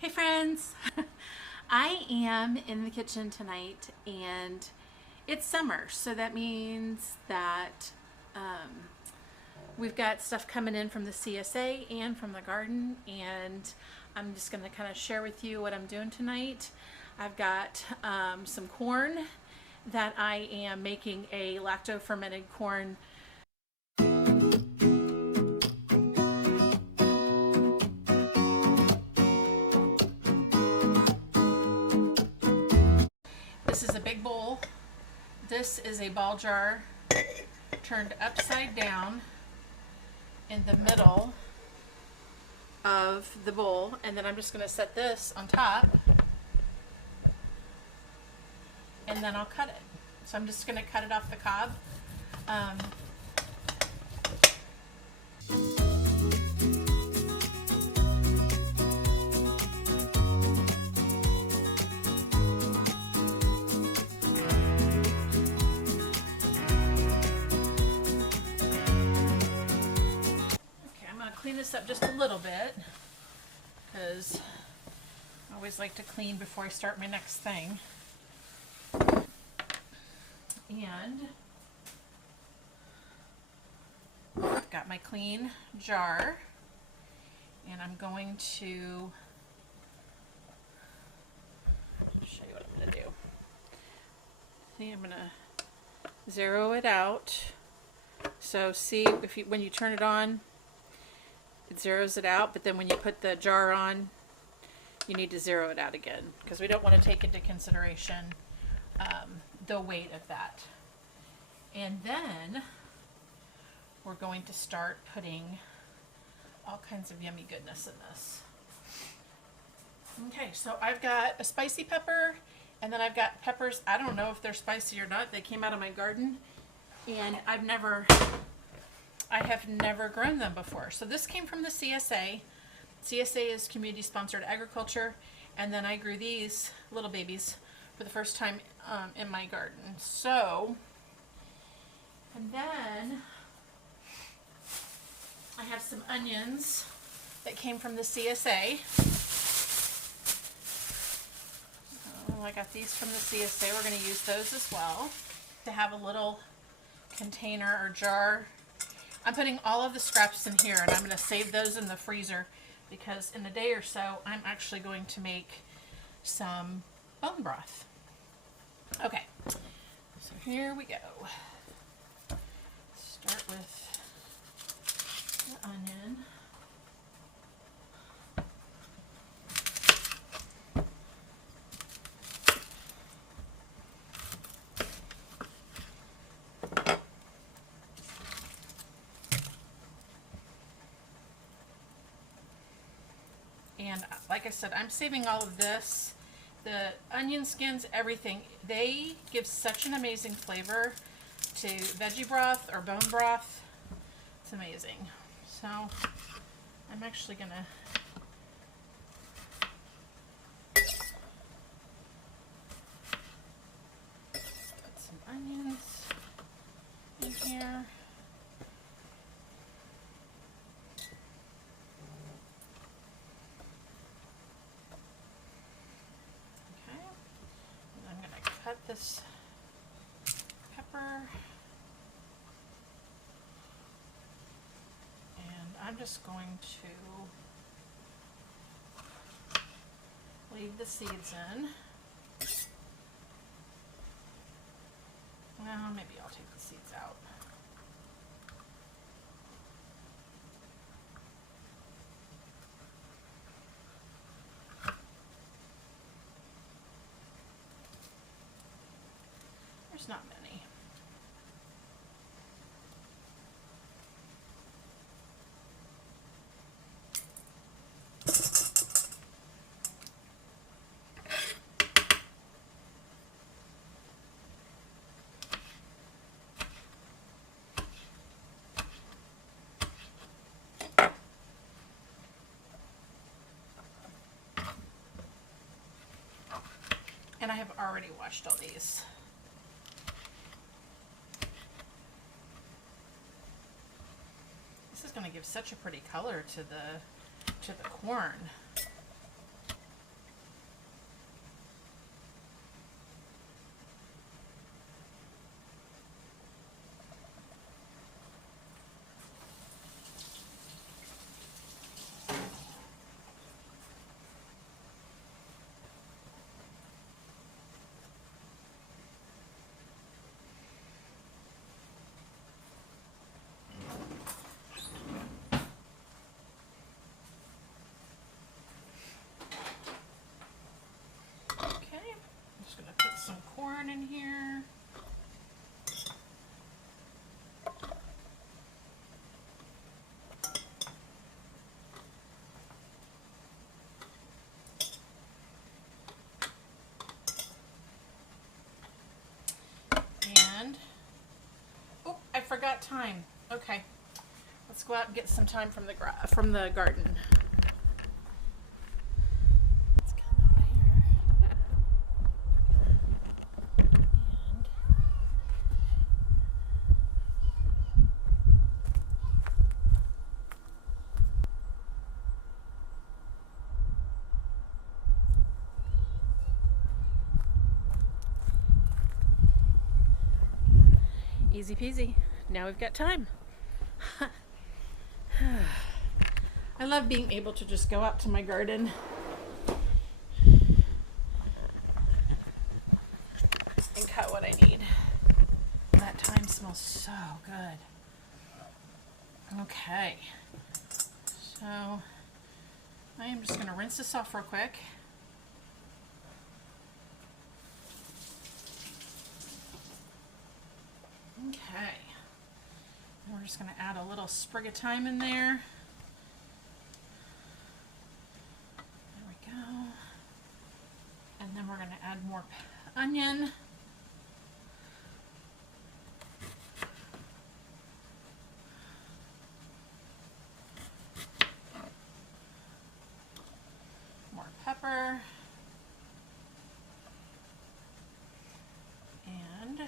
Hey friends! I am in the kitchen tonight and it's summer, so that means that we've got stuff coming in from the CSA and from the garden, and I'm just going to kind of share with you what I'm doing tonight. I've got some corn that I am making a lacto-fermented corn. This is a big bowl. This is a ball jar turned upside down in the middle of the bowl, and then I'm just going to set this on top and then I'll cut it. So I'm just going to cut it off the cob. Clean this up just a little bit because I always like to clean before I start my next thing. And I've got my clean jar, and I'm going to show you what I'm going to do. See, I'm going to zero it out. So see, if you, when you turn it on, it zeroes it out, but then when you put the jar on, you need to zero it out again because we don't want to take into consideration the weight of that. And then we're going to start putting all kinds of yummy goodness in this. Okay, so I've got a spicy pepper, and then I've got peppers. I don't know if they're spicy or not. They came out of my garden, and I have never grown them before. So this came from the CSA. CSA is Community Sponsored Agriculture, and then I grew these little babies for the first time in my garden. So, and then I have some onions that came from the CSA. Oh, I got these from the CSA. We're going to use those as well. To have a little container or jar. I'm putting all of the scraps in here, and I'm going to save those in the freezer because in a day or so I'm actually going to make some bone broth. Okay, so here we go. Start with the onion. And like I said, I'm saving all of this. The onion skins, everything, they give such an amazing flavor to veggie broth or bone broth. It's amazing. So I'm actually gonna put some onions in here. Cut this pepper, and I'm just going to leave the seeds in. Well, maybe I'll take the seeds out. There's not many. And I have already washed all these. This is going to give such a pretty color to the corn. in here. And, oh, I forgot thyme. Okay, let's go out and get some thyme from the garden. Let's come out here. And easy peasy. Now we've got thyme. I love being able to just go out to my garden and cut what I need. That thyme smells so good. Okay, so I am just going to rinse this off real quick. Okay, and we're just going to add a little sprig of thyme in there. There we go. And then we're going to add more onion. More pepper. And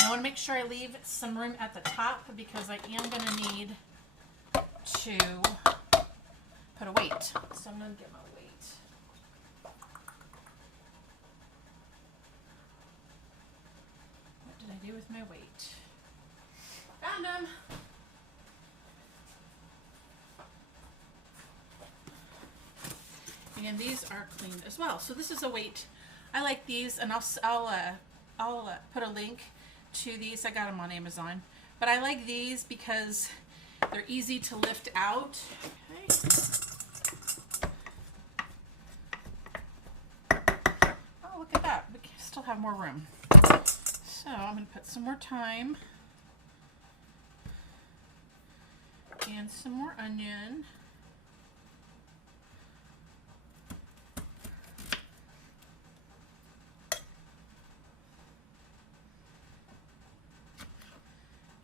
I want to make sure I leave some room at the top because I am going to need to put a weight. So I'm going to get my weight. What did I do with my weight? Found them! And these are cleaned as well. So this is a weight. I like these, and I'll put a link to these. I got them on Amazon, but I like these because they're easy to lift out. Okay. Oh, look at that. We still have more room. So I'm going to put some more thyme and some more onion.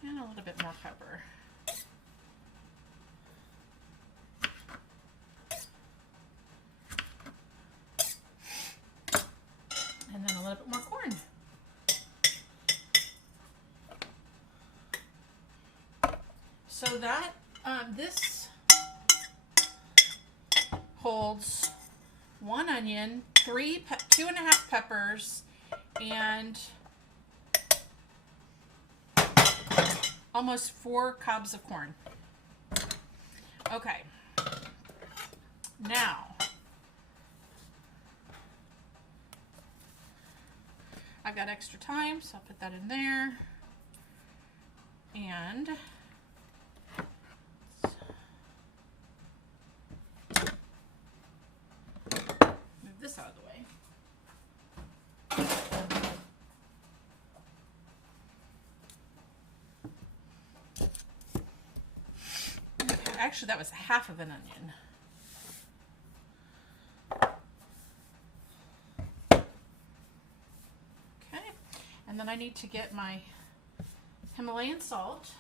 And a little bit more pepper. And then a little bit more corn. So that, this holds 1 onion, 2.5 peppers, and almost 4 cobs of corn. Okay. Now, I've got extra thyme, so I'll put that in there. And move this out of the way. Actually, that was half of an onion. Okay, and then I need to get my Himalayan salt.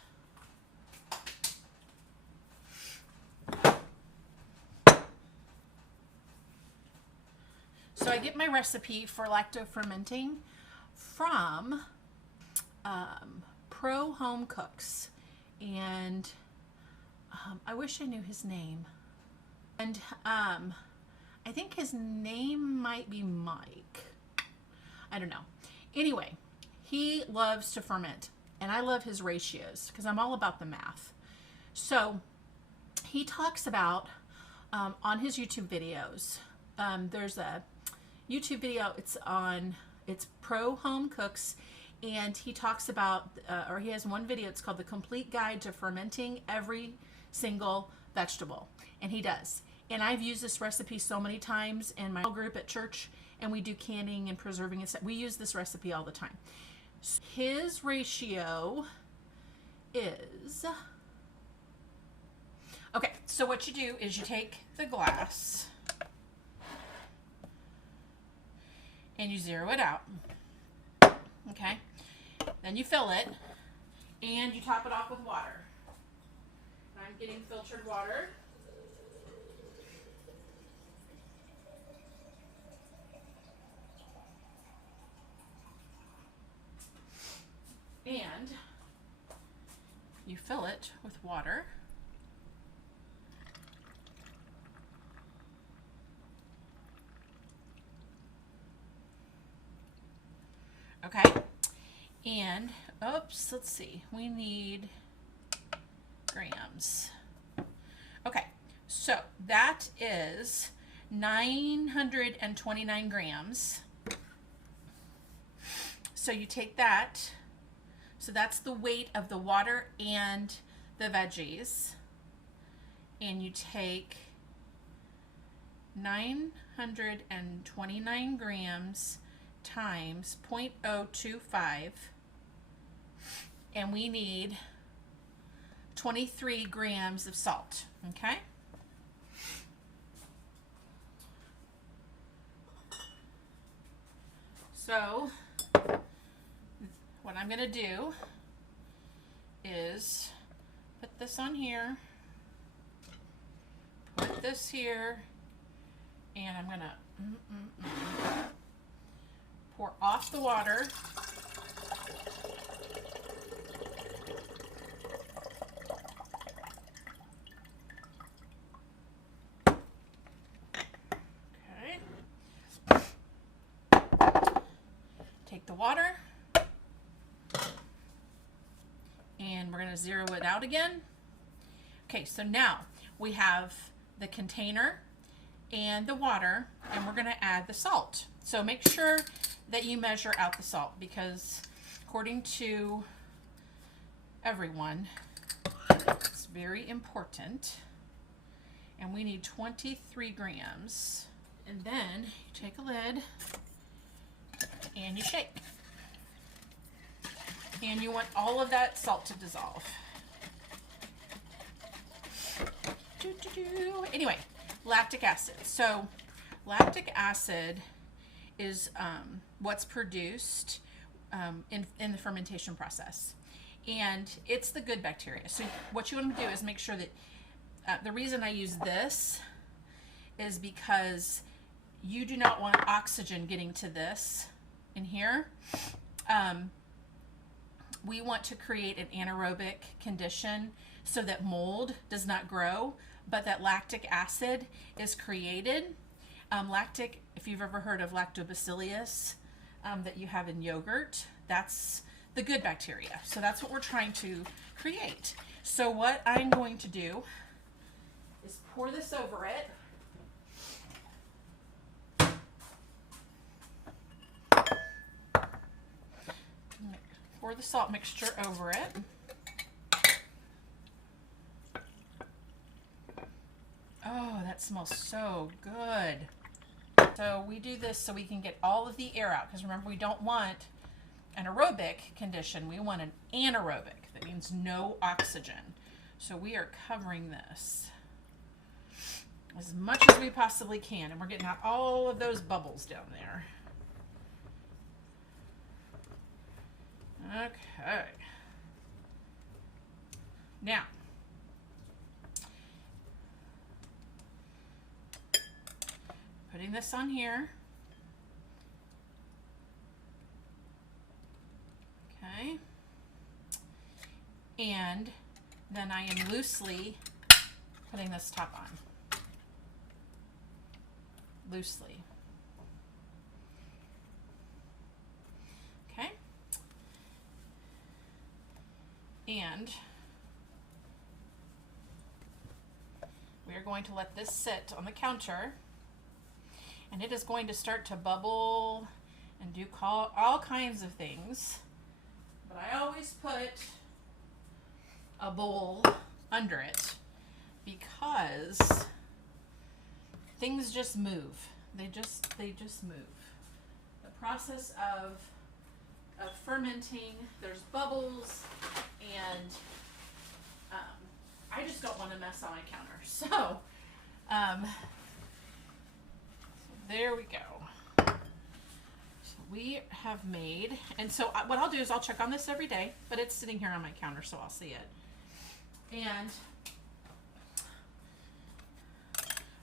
So I get my recipe for lacto-fermenting from Pro Home Cooks, and I wish I knew his name. And I think his name might be Mike. I don't know. Anyway, he loves to ferment, and I love his ratios because I'm all about the math. So he talks about on his YouTube videos, there's a YouTube video, it's Pro Home Cooks, and he talks about, or he has one video, it's called The Complete Guide to Fermenting Every Single Vegetable, and he does. And I've used this recipe so many times in my group at church, and we do canning and preserving and stuff. We use this recipe all the time. His ratio is, okay, so what you do is you take the glass and you zero it out, okay? Then you fill it and you top it off with water. I'm getting filtered water. And you fill it with water. Okay. And, oops, let's see. We need grams. Okay. So that is 929 grams. So you take that. So that's the weight of the water and the veggies. And you take 929 grams times 0.025. And we need 23 grams of salt, okay? So what I'm going to do is put this on here, put this here, and I'm going to pour off the water. Okay. Take the water. And we're going to zero it out again. Okay, so now we have the container and the water, and we're going to add the salt. So make sure that you measure out the salt, because according to everyone, it's very important. And we need 23 grams. And then you take a lid and you shake. And you want all of that salt to dissolve. Anyway, lactic acid. So lactic acid is what's produced in the fermentation process. And it's the good bacteria. So what you want to do is make sure that, the reason I use this is because you do not want oxygen getting to this in here. We want to create an anaerobic condition so that mold does not grow, but that lactic acid is created. Lactic, if you've ever heard of Lactobacillus that you have in yogurt, that's the good bacteria. So that's what we're trying to create. So what I'm going to do is pour this over it. Pour the salt mixture over it. Oh, that smells so good. So we do this so we can get all of the air out, because remember, we don't want an aerobic condition. We want an anaerobic. That means no oxygen. So we are covering this as much as we possibly can, and we're getting out all of those bubbles down there. Okay. Now, putting this on here. Okay. And then I am loosely putting this top on. loosely. Okay. And we are going to let this sit on the counter, and it is going to start to bubble and do all kinds of things. But I always put a bowl under it because things just move. They just move. The process of fermenting, there's bubbles, and I just don't want to mess on my counter. So, there we go. So we have made, and so what I'll do is I'll check on this every day, but it's sitting here on my counter, so I'll see it. And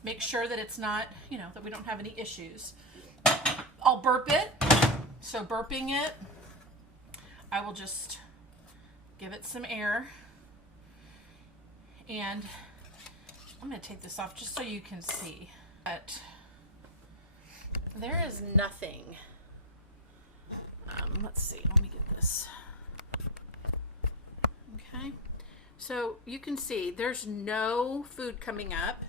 make sure that it's not, you know, that we don't have any issues. I'll burp it. So burping it, I will just give it some air. And I'm going to take this off just so you can see that there is nothing. Let's see, let me get this. Okay, so you can see there's no food coming up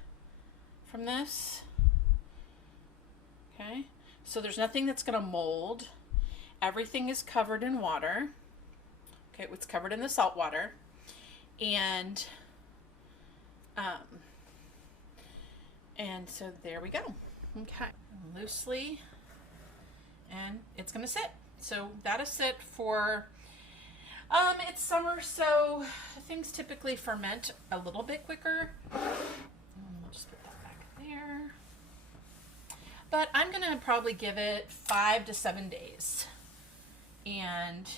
from this. Okay, so there's nothing that's going to mold. Everything is covered in water. Okay, it's covered in the salt water. And so there we go. Okay, loosely, and it's gonna sit. So that'll sit for, it's summer, so things typically ferment a little bit quicker. We'll just put that back there. But I'm gonna probably give it 5 to 7 days. And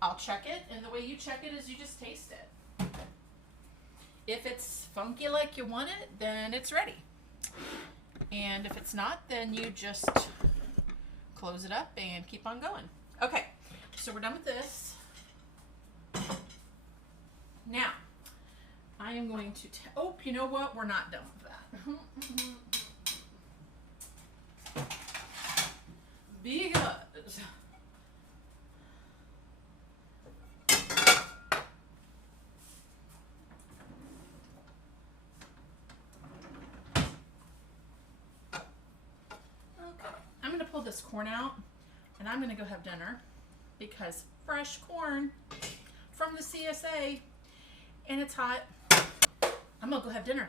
I'll check it, and the way you check it is you just taste it. If it's funky like you want it, then it's ready. And if it's not, then you just close it up and keep on going. Okay, so we're done with this. Now, I am going to, oh, you know what? We're not done with that. Because this corn out, and I'm gonna go have dinner because fresh corn from the CSA, and it's hot. I'm gonna go have dinner.